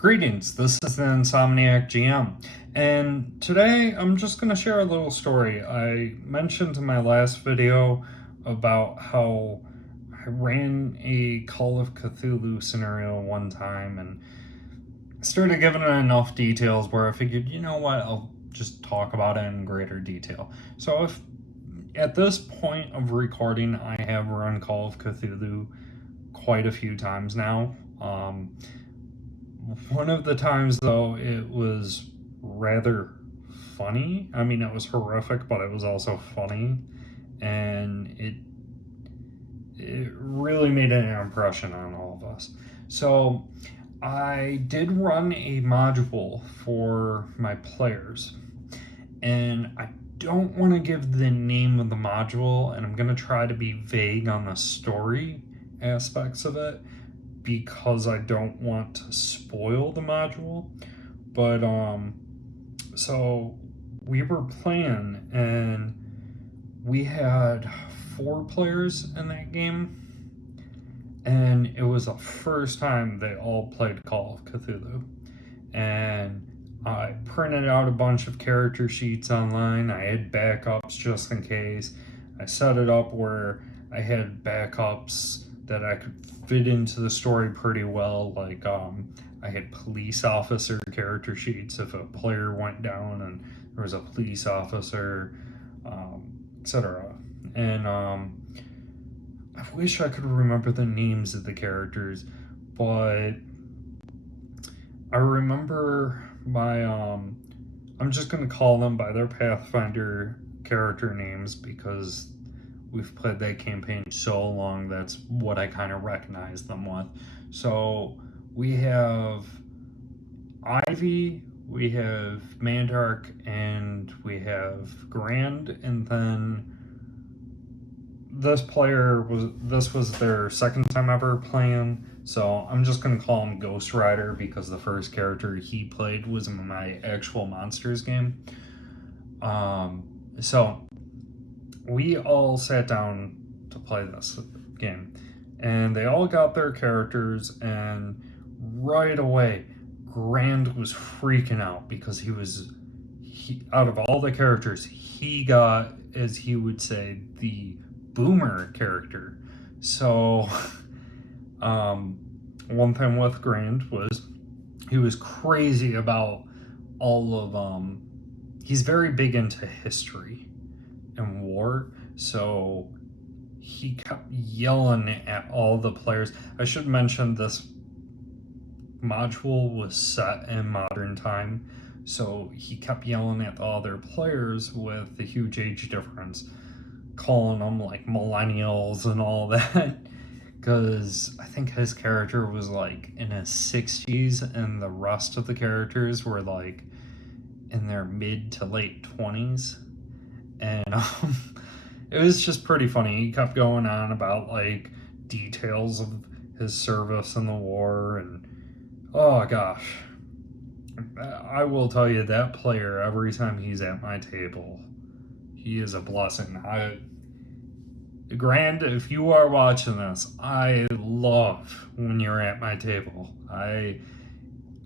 Greetings, this is the Insomniac GM, and today I'm just going to share a little story. I mentioned in my last video about how I ran a Call of Cthulhu scenario one time and started giving it enough details where I figured, you know what, I'll just talk about it in greater detail. So if at this point of recording I have run Call of Cthulhu quite a few times now. One of the times, though, it was rather funny. I mean, it was horrific, but it was also funny, and it really made an impression on all of us. So I did run a module for my players, and I don't want to give the name of the module, and I'm going to try to be vague on the story aspects of it because I don't want to spoil the module. But so we were playing and we had 4 players in that game, and it was the first time they all played Call of Cthulhu. And I printed out a bunch of character sheets online. I had backups just in case. I set it up where I had backups that I could fit into the story pretty well. Like I had police officer character sheets if a player went down and there was a police officer, etc. And I wish I could remember the names of the characters, but I remember my I'm just gonna call them by their Pathfinder character names because we've played that campaign so long, that's what I kind of recognize them with. So we have Ivy, we have Mandark, and we have Grand, and then this was their second time ever playing, so I'm just gonna call him Ghost Rider because the first character he played was in my actual Monsters game. So we all sat down to play this game, and they all got their characters, and right away Grand was freaking out because he out of all the characters, he got, as he would say, the boomer character. So one thing with Grand was he was crazy about all of he's very big into history and war, so he kept yelling at all the players. I should mention this module was set in modern time, so he kept yelling at the other players with the huge age difference, calling them like millennials and all that, because I think his character was like in his 60s and the rest of the characters were like in their mid to late 20s. And it was just pretty funny. He kept going on about like details of his service in the war, and oh gosh, I will tell you, that player, every time he's at my table, he is a blessing. Grand, if you are watching this, I love when you're at my table. I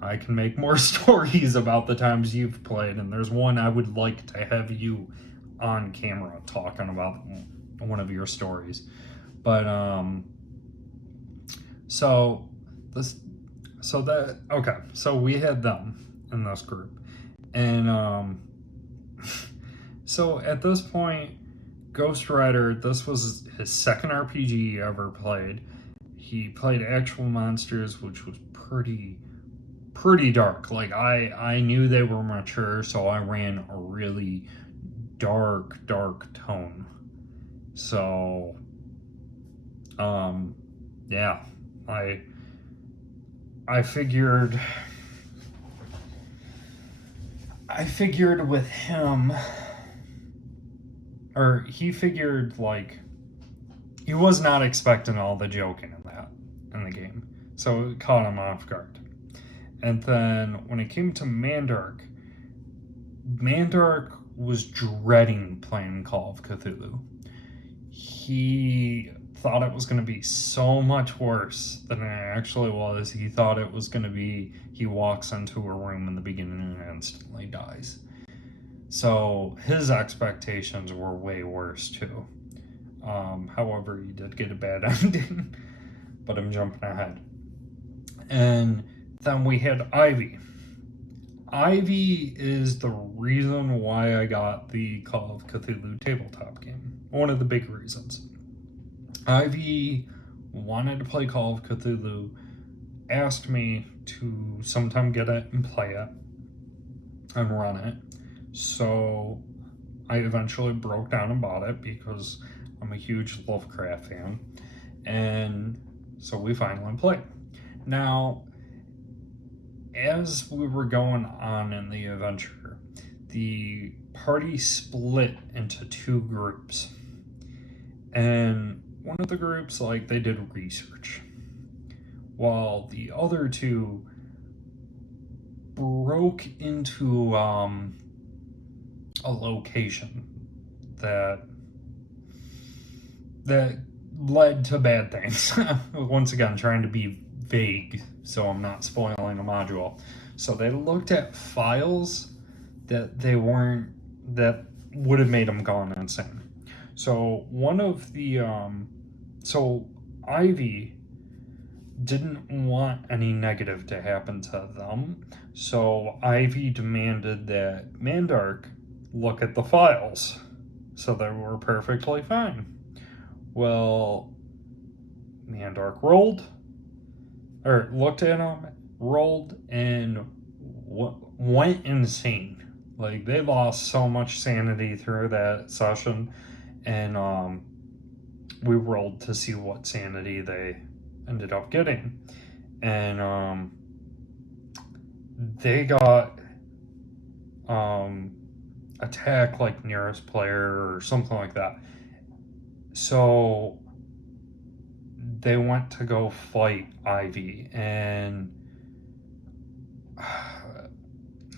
can make more stories about the times you've played, and there's one I would like to have you on camera talking about one of your stories. But so we had them in this group, and so at this point, Ghost Rider, this was his second RPG he ever played. He played actual monsters, which was pretty dark. Like I knew they were mature, so I ran a really dark tone. So yeah, I figured with him, or he figured, like, he was not expecting all the joking in the game, so it caught him off guard. And then when it came to Mandark was dreading playing Call of Cthulhu. He thought it was going to be so much worse than it actually was. He thought it was going to be he walks into a room in the beginning and instantly dies. So his expectations were way worse too. However, he did get a bad ending, but I'm jumping ahead. And then we had Ivy. Ivy is the reason why I got the Call of Cthulhu tabletop game. One of the big reasons. Ivy wanted to play Call of Cthulhu, asked me to sometime get it and play it and run it. So I eventually broke down and bought it because I'm a huge Lovecraft fan. And so we finally played. Now, as we were going on in the adventure, the party split into two groups. And one of the groups, they did research, while the other two broke into a location that led to bad things. Once again, trying to be vague, so I'm not spoiling a module. So they looked at files that would have made them gone insane. So one of the Ivy didn't want any negative to happen to them, so Ivy demanded that Mandark look at the files, so they were perfectly fine. Well, Mandark looked at them, rolled, and went insane. They lost so much sanity through that session, and we rolled to see what sanity they ended up getting. And they got attack nearest player or something like that. So they went to go fight Ivy, and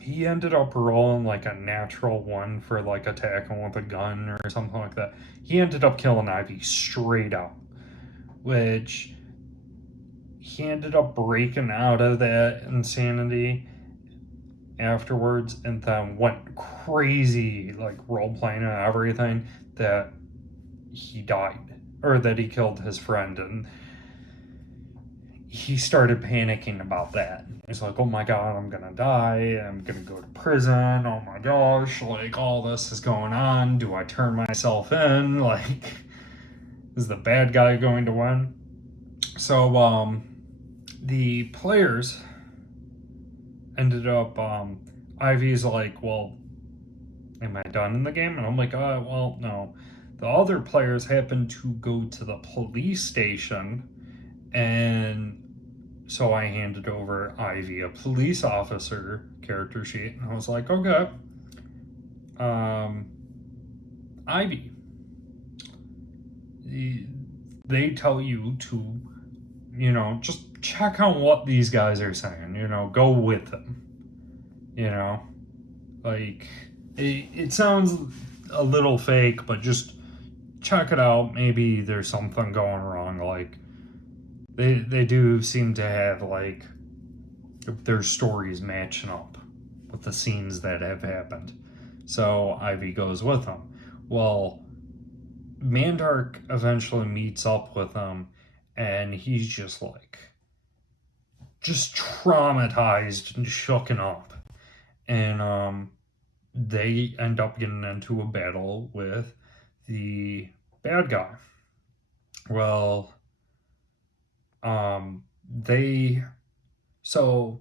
he ended up rolling a natural one for attacking with a gun or something like that. He ended up killing Ivy straight up, which he ended up breaking out of that insanity afterwards, and then went crazy role playing and everything, that he died, or that he killed his friend. And he started panicking about that. He's like, oh my god, I'm gonna die, I'm gonna go to prison, oh my gosh, all this is going on, do I turn myself in, is the bad guy going to win? So the players ended up, Ivy's well, am I done in the game? And I'm like, well, no. The other players happened to go to the police station, and so I handed over Ivy a police officer character sheet, and I was like, okay, Ivy, they tell you to, just check on what these guys are saying, go with them, it sounds a little fake, but just check it out. Maybe there's something going wrong. They do seem to have their stories matching up with the scenes that have happened. So Ivy goes with them. Well, Mandark eventually meets up with them, and he's just traumatized and shooken up. And they end up getting into a battle with the bad guy. Well, so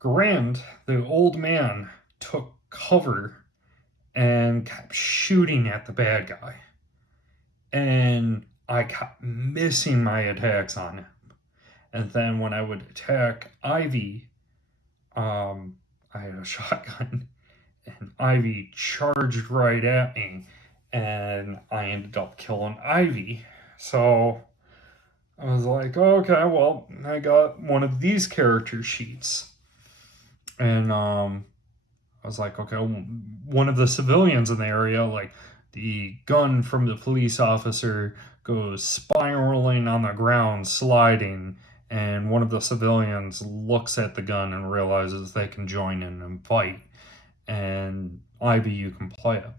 Grand, the old man, took cover and kept shooting at the bad guy. And I kept missing my attacks on him. And then when I would attack Ivy, I had a shotgun, and Ivy charged right at me, and I ended up killing Ivy. So I was like, okay, well, I got one of these character sheets. And I was like, okay, one of the civilians in the area the gun from the police officer goes spiraling on the ground, sliding, and one of the civilians looks at the gun and realizes they can join in and fight. And Ivy, you can play it.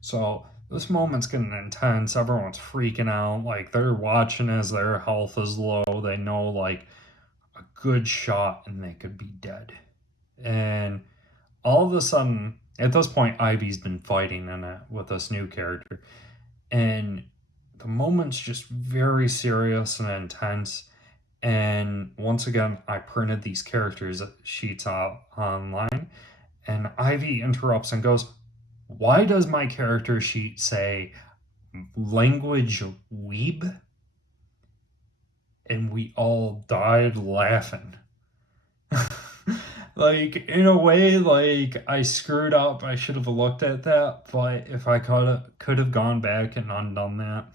So this moment's getting intense. Everyone's freaking out. Like they're watching as their health is low. They know like a good shot and they could be dead. And all of a sudden, at this point, Ivy's been fighting in it with this new character. And the moment's just very serious and intense. And once again, I printed these characters sheets out online. And Ivy interrupts and goes, "Why does my character sheet say language weeb?" And we all died laughing. Like, in a way, like, I screwed up. I should have looked at that, but if I could have gone back and undone that,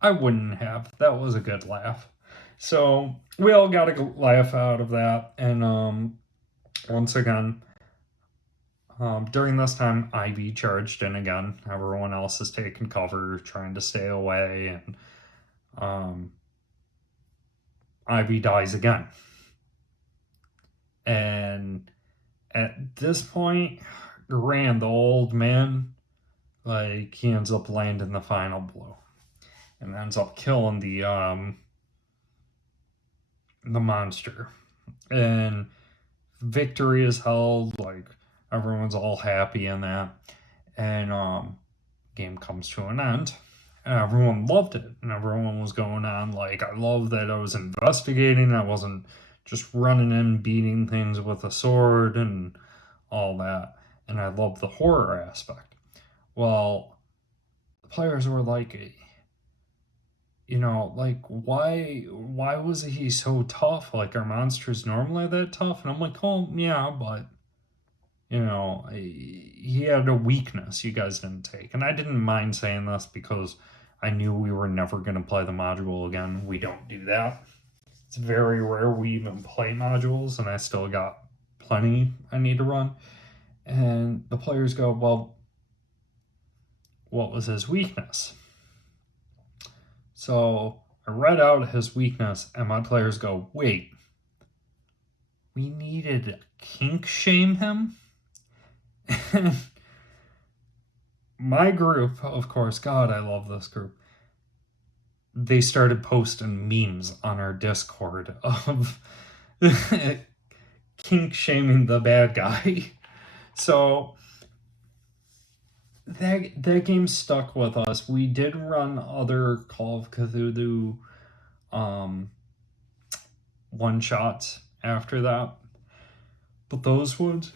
I wouldn't have. That was a good laugh. So we all got a laugh out of that. And once again, during this time, Ivy charged in again. Everyone else is taking cover, trying to stay away, and Ivy dies again. And at this point, Rand, the old man, like he ends up landing the final blow, and ends up killing the monster. And victory is held. Like everyone's all happy in that, and game comes to an end. And everyone loved it, and everyone was going on like, I love that I was investigating. I wasn't just running in beating things with a sword and all that. And I love the horror aspect. Well, the players were like, like why was he so tough? Like our monsters normally that tough? And I'm like, oh yeah, but he had a weakness you guys didn't take. And I didn't mind saying this because I knew we were never going to play the module again. We don't do that. It's very rare we even play modules, and I still got plenty I need to run. And the players go, well, what was his weakness? So I read out his weakness, and my players go, wait, we needed to kink shame him? My group, of course, God, I love this group. They started posting memes on our Discord of kink shaming the bad guy. So that game stuck with us. We did run other Call of Cthulhu one shots after that, but those ones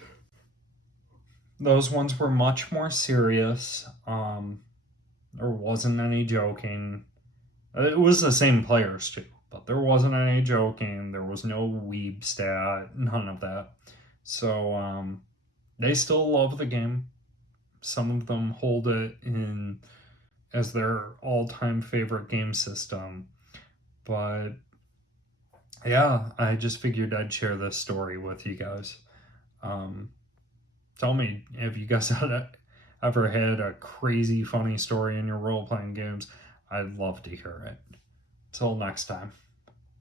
were much more serious. There wasn't any joking. It was the same players too, but there wasn't any joking. There was no weeb stat, none of that. So they still love the game. Some of them hold it in as their all-time favorite game system. But yeah, I just figured I'd share this story with you guys. Tell me if you guys ever had a crazy funny story in your role-playing games. I'd love to hear it. Till next time.